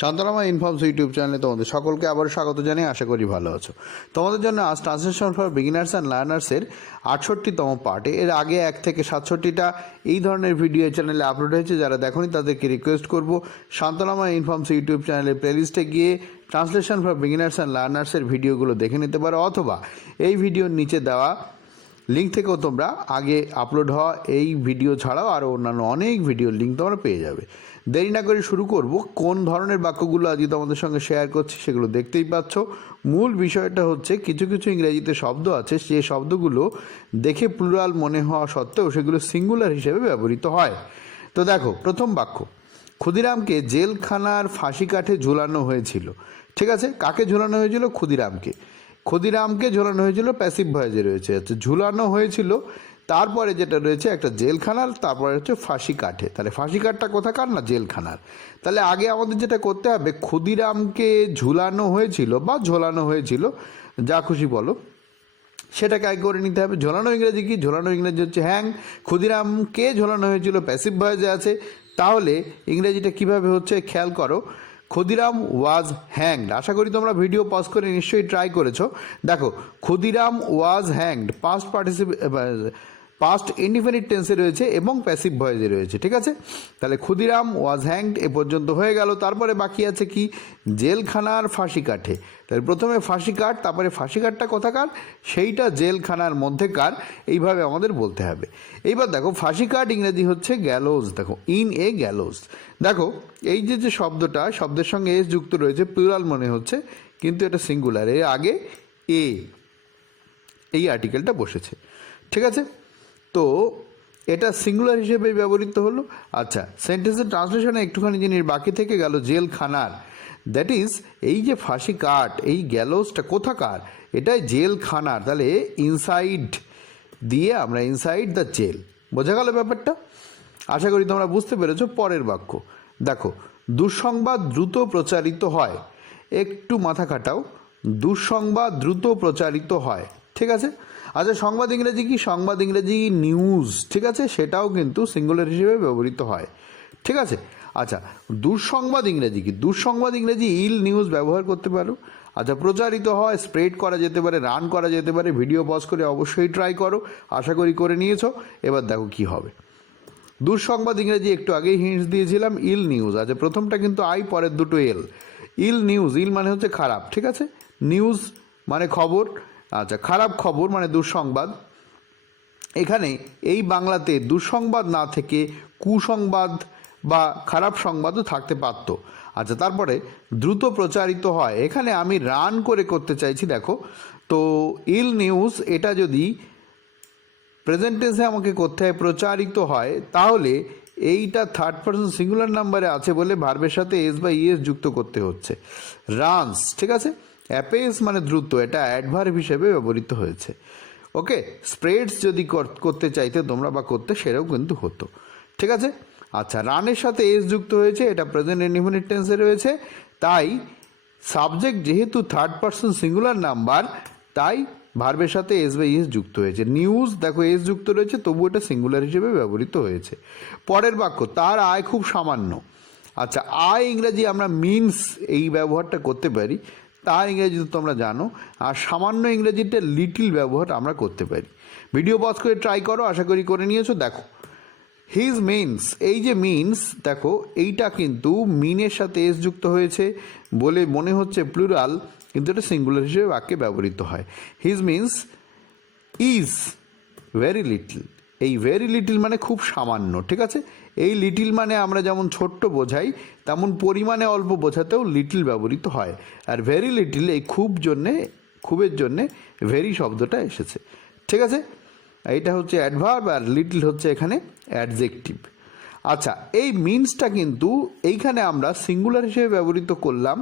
শান্তনাময় informs YouTube চ্যানেলে তোমাদের সকলকে আবার স্বাগত জানিয়ে আশা করি ভালো আছো। তোমাদের জন্য আজ ট্রান্সলেশন ফর বিগিনার্স অ্যান্ড লার্নার্সের 68তম পার্টে এর আগে 1 থেকে 67টা এই ধরনের ভিডিও চ্যানেলে আপলোড হয়েছে। যারা দেখোনি তাদেরকে রিকোয়েস্ট করব শান্তনাময় ইনফর্মস ইউটিউব চ্যানেলের প্লেলিস্টে গিয়ে ট্রান্সলেশন ফর বিগিনার্স অ্যান্ড লার্নার্সের ভিডিওগুলো দেখে নিতে পারো, অথবা এই ভিডিওর নিচে দেওয়া লিঙ্ক থেকেও তোমরা আগে আপলোড হওয়া এই ভিডিও ছাড়াও আরও অন্যান্য অনেক ভিডিওর লিঙ্ক তোমরা পেয়ে যাবে। দেরি না করে শুরু করব। কোন ধরনের বাক্যগুলো আজকে তোমাদের সঙ্গে শেয়ার করছি সেগুলো দেখতেই পাচ্ছ। মূল বিষয়টা হচ্ছে কিছু কিছু ইংরেজিতে শব্দ আছে, যে শব্দগুলো দেখে প্লুরাল মনে হওয়া সত্ত্বেও সেগুলো সিঙ্গুলার হিসেবে ব্যবহৃত হয়। তো দেখো, প্রথম বাক্য, ক্ষুদিরামকে জেলখানার ফাঁসি কাঠে ঝুলানো হয়েছিল। ঠিক আছে, কাকে ঝুলানো হয়েছিল? ক্ষুদিরামকে। ক্ষুদিরামকে ঝুলানো হয়েছিল প্যাসিভ ভয়েসে রয়েছে, আচ্ছা ঝুলানো হয়েছিল। তারপরে যেটা রয়েছে একটা জেলখানার, তারপরে হচ্ছে ফাঁসি কাঠে। তাহলে ফাঁসি কাঠটা কোথাকার? না জেলখানার। তাহলে আগে আমাদের যেটা করতে হবে, ক্ষুদিরামকে ঝুলানো হয়েছিল বা ঝোলানো হয়েছিল, যা খুশি বলো, সেটাকে আগে করে নিতে হবে। ঝোলানো ইংরেজি কি? ঝোলানো ইংরেজি হচ্ছে হ্যাং। ক্ষুদিরামকে ঝোলানো হয়েছিল প্যাসিভ ভয়েসে আছে, তাহলে ইংরেজিটা কিভাবে হচ্ছে খেয়াল করো। Khudiram was hanged. আশা করি তোমরা ভিডিও পজ করে নিশ্চয়ই ট্রাই করেছো। দেখো, Khudiram was hanged past indefinite টেন্সে রয়েছে এবং প্যাসিভ ভয়েসে রয়েছে। ঠিক আছে, তাহলে ক্ষুদিরাম ওয়াজ হ্যাংড এ পর্যন্ত হয়ে গেল। তারপরে বাকি আছে কি? জেলখানার ফাঁসি কাঠে। তাহলে প্রথমে ফাঁসি কাঠ, তারপরে ফাঁসি কাঠটা কোথাকার? সেইটা জেলখানার মধ্যেকার, এইভাবে আমাদের বলতে হবে। এইবার দেখো, ফাঁসি কাঠ ইংরেজি হচ্ছে গ্যালোজ। দেখো, ইন এ গ্যালোজ। দেখো, এই যে শব্দটা, শব্দের সঙ্গে এস যুক্ত রয়েছে, প্লুরাল মনে হচ্ছে, কিন্তু এটা সিঙ্গুলার। এর আগে এ এই আর্টিকেলটা বসেছে। ঠিক আছে, তো এটা সিঙ্গুলার হিসেবে ব্যবহৃত হলো। আচ্ছা, সেন্টেন্সের ট্রান্সলেশনে একটুখানি জিনিস বাকি থেকে গেল, জেলখানার। দ্যাট ইজ, এই যে ফাঁসি কাঠ, এই গ্যালোসটা কোথাকার? এটাই জেলখানার। তাহলে ইনসাইড দিয়ে আমরা ইনসাইড দ্য জেল। বোঝা গেল ব্যাপারটা? আশা করি তোমরা বুঝতে পেরেছো। পরের বাক্য দেখো, দুঃসংবাদ দ্রুত প্রচারিত হয়। একটু মাথা খাটাও, দুঃসংবাদ দ্রুত প্রচারিত হয়। ঠিক আছে, আচ্ছা সংবাদ ইংরেজি কি? সংবাদ ইংরেজি নিউজ। ঠিক আছে, সেটাও কিন্তু সিঙ্গুলার হিসেবে ব্যবহৃত হয়। ঠিক আছে, আচ্ছা দুঃসংবাদ ইংরেজি কি? দুঃসংবাদ ইংরেজি ইল নিউজ ব্যবহার করতে পারো। আচ্ছা, প্রচারিত হয়, স্প্রেড করা যেতে পারে, রান করা যেতে পারে। ভিডিও পজ করে অবশ্যই ট্রাই করো, আশা করি করে নিয়েছো। এবার দেখো কি হবে। দুঃসংবাদ ইংরেজি একটু আগেই হিন্টস দিয়েছিলাম, ইল নিউজ। আচ্ছা, প্রথমটা কিন্তু আই, পরের দুটো এল। ইল নিউজ, ইল মানে হচ্ছে খারাপ। ঠিক আছে, নিউজ মানে খবর। আচ্ছা, খারাপ খবর মানে দুঃসংবাদ। এখানে এই বাংলাতে দুঃসংবাদ না থেকে কুসংবাদ বা খারাপ সংবাদও থাকতে পারত। আচ্ছা, তারপরে দ্রুত প্রচারিত হয়, এখানে আমি রান করে করতে চাইছি। দেখো, তো ইল নিউজ এটা যদি প্রেজেন্ট টেন্সে আমাকে করতে হয় প্রচারিত হয়, তাহলে এইটা থার্ড পারসন সিঙ্গুলার নাম্বারে আছে বলে ভার্বের সাথে এস বা ইএস যুক্ত করতে হচ্ছে। রানস। ঠিক আছে, অ্যাপেস মানে দ্রুত, এটা অ্যাডভার্ব হিসেবে ব্যবহৃত হয়েছে। ওকে, স্প্রেডস যদি করতে চাইতে তোমরা বা করতে, সেটাও কিন্তু হতো। ঠিক আছে, আচ্ছা রানের সাথে এস যুক্ত হয়েছে, এটা প্রেজেন্ট ইনডিফিনিট টেন্সে রয়েছে, তাই সাবজেক্ট যেহেতু থার্ড পারসন সিঙ্গুলার নাম্বার, তাই ভার্বের সাথে এস বা ইএস যুক্ত হয়েছে। নিউজ দেখো এস যুক্ত রয়েছে, তবু এটা সিঙ্গুলার হিসেবে ব্যবহৃত হয়েছে। পরের বাক্য, তার আয় খুব সামান্য। আচ্ছা, আয় ইংরেজি আমরা মিনস এই ব্যবহারটা করতে পারি, তার ইংরেজি তো তোমরা জানো। আর সামান্য ইংরেজিতে লিটিল ব্যবহার আমরা করতে পারি। ভিডিও পজ করে ট্রাই করো, আশা করি করে নিয়েছো। দেখো, হিজ মিনস, এই যে মিনস, দেখো এইটা কিন্তু মিনের সাথে এস যুক্ত হয়েছে বলে মনে হচ্ছে প্লুরাল, কিন্তু এটা সিঙ্গুলার হিসেবে বাক্যে ব্যবহৃত হয়। His means is very little. এই ভেরি লিটল মানে খুব সামান্য। ঠিক আছে, এই লিটিল মানে আমরা যেমন ছোট্ট বোঝাই, তেমন পরিমাণে অল্প বোঝাতেও লিটল ব্যবহৃত হয়। আর ভেরি লিটল এই খুবের জন্যে ভেরি শব্দটা এসেছে। ঠিক আছে, এইটা হচ্ছে অ্যাডভার্ব, আর লিটল হচ্ছে এখানে অ্যাডজেক্টিভ। আচ্ছা, এই মিনসটা কিন্তু এইখানে আমরা সিঙ্গুলার হিসেবে ব্যবহৃত করলাম।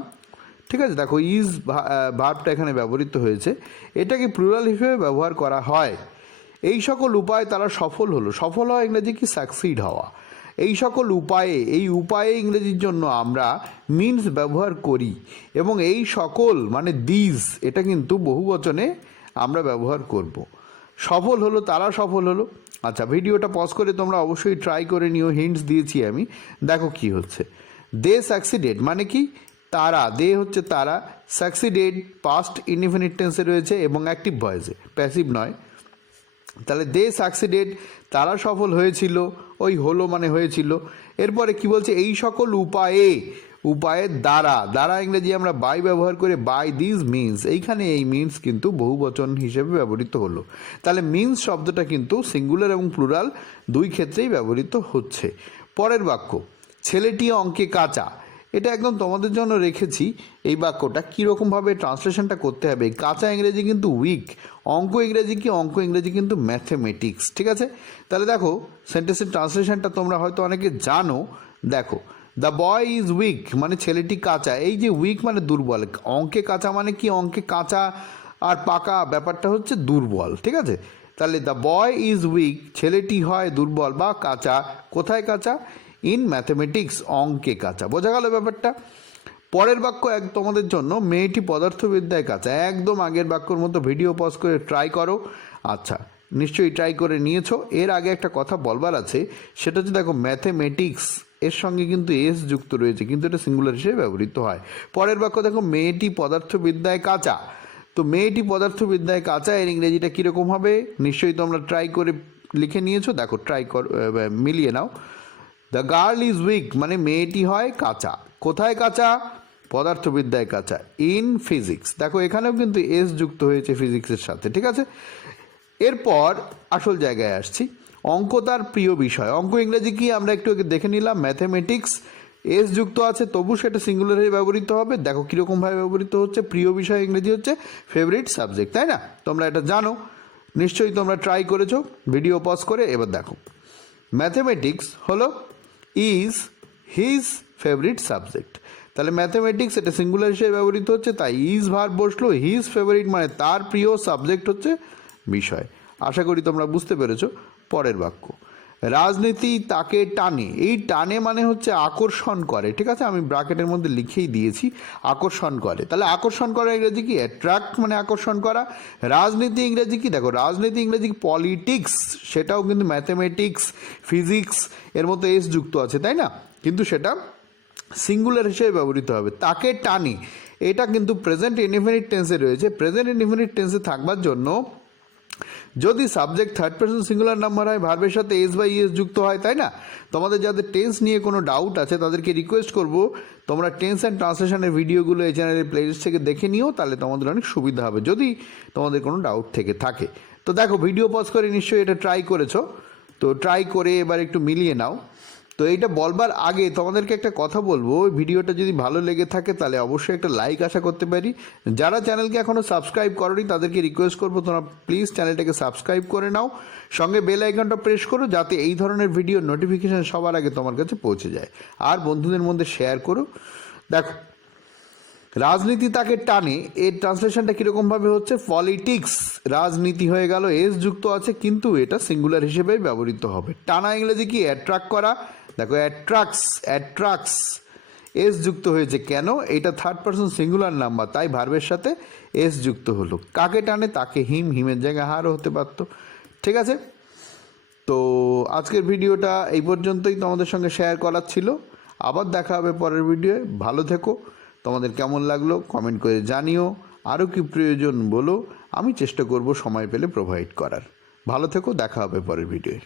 ঠিক আছে, দেখো ইজ ভার্বটা এখানে ব্যবহৃত হয়েছে, এটাকে প্লুরাল হিসেবে ব্যবহার করা হয়। এই সকল উপায়ে তারা সফল হলো। সফল হওয়া ইংরেজি কি? সাকসিড হওয়া। এই সকল উপায়ে, এই উপায়ে ইংরেজির জন্য আমরা মিনস ব্যবহার করি, এবং এই সকল মানে দিজ, এটা কিন্তু বহুবচনে আমরা ব্যবহার করব। সফল হলো, তারা সফল হলো। আচ্ছা, ভিডিওটা পজ করে তোমরা অবশ্যই ট্রাই করে নিও, হিন্টস দিয়েছি আমি। দেখো কি হচ্ছে। দে সাকসিডেড মানে কি, তারা, দে হচ্ছে তারা, সাকসিডেড পাস্ট ইনডিফিনিট টেন্সে রয়েছে এবং অ্যাক্টিভ ভয়েসে, প্যাসিভ নয়। তাহলে দে সাকসিডেড, তারা সফল হয়েছিল, ওই হলো মানে হয়েছিল। এরপরে কি বলছে, এই সকল উপায়ে, উপায়ের দ্বারা, দ্বারা ইংরেজি আমরা বাই ব্যবহার করে, বাই দিস মিনস, এইখানে এই মিনস কিন্তু বহুবচন হিসেবে ব্যবহৃত হলো। তাহলে মিনস শব্দটা কিন্তু সিঙ্গুলার এবং প্লুরাল দুই ক্ষেত্রেই ব্যবহৃত হচ্ছে। পরের বাক্য, ছেলেটি অঙ্কে কাঁচা, এটা একদম তোমাদের জন্য রেখেছি। এই বাক্যটা কীরকমভাবে ট্রান্সলেশনটা করতে হবে। কাঁচা ইংরেজি কিন্তু উইক, অঙ্ক ইংরেজি কি, অঙ্ক ইংরেজি কিন্তু ম্যাথমেটিক্স, ঠিক আছে। তাহলে দেখো সেন্টেন্সের ট্রান্সলেশনটা তোমরা হয়তো অনেকে জানো। দেখো, দ্য বয় ইজ উইক মানে ছেলেটি কাঁচা, এই যে উইক মানে দুর্বল, অঙ্কে কাঁচা মানে কি, অঙ্কে কাঁচা আর পাকা ব্যাপারটা হচ্ছে দুর্বল, ঠিক আছে। তাহলে দ্য বয় ইজ উইক, ছেলেটি হয় দুর্বল বা কাঁচা, কোথায় কাঁচা, ইন ম্যাথমেটিক্স, অঙ্কে কাঁচা। বোঝা গেল ব্যাপারটা। পরের বাক্য এক তোমাদের জন্য, মেয়েটি পদার্থবিদ্যায় কাঁচা, একদম আগের বাক্যর মতো ভিডিও পজ করে ট্রাই করো। আচ্ছা, নিশ্চয়ই ট্রাই করে নিয়েছো। এর আগে একটা কথা বলবার আছে, সেটা হচ্ছে দেখো ম্যাথমেটিক্স এর সঙ্গে কিন্তু এস যুক্ত রয়েছে, কিন্তু এটা সিঙ্গুলার হিসেবে ব্যবহৃত হয়। পরের বাক্য দেখো, মেয়েটি পদার্থবিদ্যায় কাঁচা, তো মেয়েটি পদার্থবিদ্যায় কাঁচা এর ইংরেজিটা কীরকম হবে, নিশ্চয়ই তোমরা ট্রাই করে লিখে নিয়েছো। দেখো ট্রাই কর, মিলিয়ে নাও। দ্য গার্ল ইজ উইক মানে মেয়েটি হয় কাঁচা, কোথায় কাঁচা, পদার্থবিদ্যায় কাঁচা, ইন ফিজিক্স। দেখো এখানেও কিন্তু এস যুক্ত হয়েছে ফিজিক্সের সাথে, ঠিক আছে। এরপর আসল জায়গায় আসছি, অঙ্ক তার প্রিয় বিষয়। অঙ্ক ইংরেজি কি আমরা একটু দেখে নিলাম, ম্যাথমেটিক্স, এস যুক্ত আছে তবু সেটা সিঙ্গুলারে ব্যবহৃত হবে। দেখো কীরকমভাবে ব্যবহৃত হচ্ছে, প্রিয় বিষয় ইংরেজি হচ্ছে ফেভারিট সাবজেক্ট, তাই না, তোমরা এটা জানো, নিশ্চয়ই তোমরা ট্রাই করেছো। ভিডিও পজ করে এবার দেখো, ম্যাথমেটিক্স হলো ইজ হিজ ফেভারিট সাবজেক্ট। তাহলে ম্যাথমেটিক্স এটা সিঙ্গুলার হিসেবে ব্যবহৃত হচ্ছে, তাই ইজ ভার্ব বসলো, হিজ ফেভারিট মানে তার প্রিয়, সাবজেক্ট হচ্ছে বিষয়। আশা করি তোমরা বুঝতে পেরেছো। পরের বাক্য, রাজনীতি তাকে টানে, এই টানে মানে হচ্ছে আকর্ষণ করে, ঠিক আছে, আমি ব্র্যাকেটের মধ্যে লিখেই দিয়েছি, আকর্ষণ করে। তাহলে আকর্ষণ করা ইংরেজি কি, অ্যাট্রাক্ট মানে আকর্ষণ করা। রাজনীতি ইংরেজি কি, দেখো রাজনীতি ইংরেজি পলিটিক্স, সেটাও কিন্তু ম্যাথমেটিক্স ফিজিক্স এর মতো এস যুক্ত আছে, তাই না, কিন্তু সেটা সিঙ্গুলার হিসেবে ব্যবহৃত হবে। তাকে টানে, এটা কিন্তু প্রেজেন্ট ইনডিফিনিট টেন্সে রয়েছে। প্রেজেন্ট ইনডিফিনিট টেন্সে থাকবার জন্য যদি subject third person singular number হয়, ভার্বের সাথে এস বা ইএস যুক্ত হয়, তাই না। তোমাদের যাদের টেন্স নিয়ে কোনো ডাউট আছে তাদেরকে রিকোয়েস্ট করব, তোমরা টেন্স অ্যান্ড ট্রান্সলেশনের ভিডিওগুলো এই চ্যানেলের প্লেলিস্ট থেকে দেখে নিও, তাহলে তোমাদের অনেক সুবিধা হবে যদি তোমাদের কোনো ডাউট থেকে থাকে। তো দেখো ভিডিও পজ করে নিশ্চয়ই এটা ট্রাই করেছো, তো ট্রাই করে এবার একটু মিলিয়ে নাও। তো এইটা বলবার আগে তোমাদেরকে একটা কথা বলবো, ভিডিওটা যদি ভালো লেগে থাকে তাহলে অবশ্যই একটা লাইক আশা করতে পারি। যারা চ্যানেলকে এখনও সাবস্ক্রাইব করোনি তাদেরকে রিকোয়েস্ট করবো তোমরা প্লিজ চ্যানেলটাকে সাবস্ক্রাইব করে নাও, সঙ্গে বেল আইকনটা প্রেস করো যাতে এই ধরনের ভিডিও নোটিফিকেশান সবার আগে তোমার কাছে পৌঁছে যায়, আর বন্ধুদের মধ্যে শেয়ার করো। দেখো রাজনীতি তাকে টানে, এর ট্রান্সলেশনটা কীরকমভাবে হচ্ছে, পলিটিক্স, রাজনীতি হয়ে গেল, এস যুক্ত আছে কিন্তু এটা সিঙ্গুলার হিসেবেই ব্যবহৃত হবে। টানা ইংরেজি কি, অ্যাট্রাক্ট করা। দেখো অ্যাট্রাক্টস এস যুক্ত হয়েছে কেন, এটা থার্ড পারসন সিঙ্গুলার নাম্বার, তাই ভার্বের সাথে এস যুক্ত হলো। কাকে টানে, তাকে, হিমের জায়গায় হারও হতে পারত, ঠিক আছে। তো আজকের ভিডিওটা এই পর্যন্তই তোমাদের সঙ্গে শেয়ার করার ছিল, আবার দেখা হবে পরের ভিডিওয়ে। ভালো থেকো, তোমাদের কেমন লাগলো কমেন্ট করে জানিও, আরও কি প্রয়োজন বলো, আমি চেষ্টা করব সময় পেলে প্রোভাইড করার। ভালো থেকো, দেখা হবে পরের ভিডিওয়ে।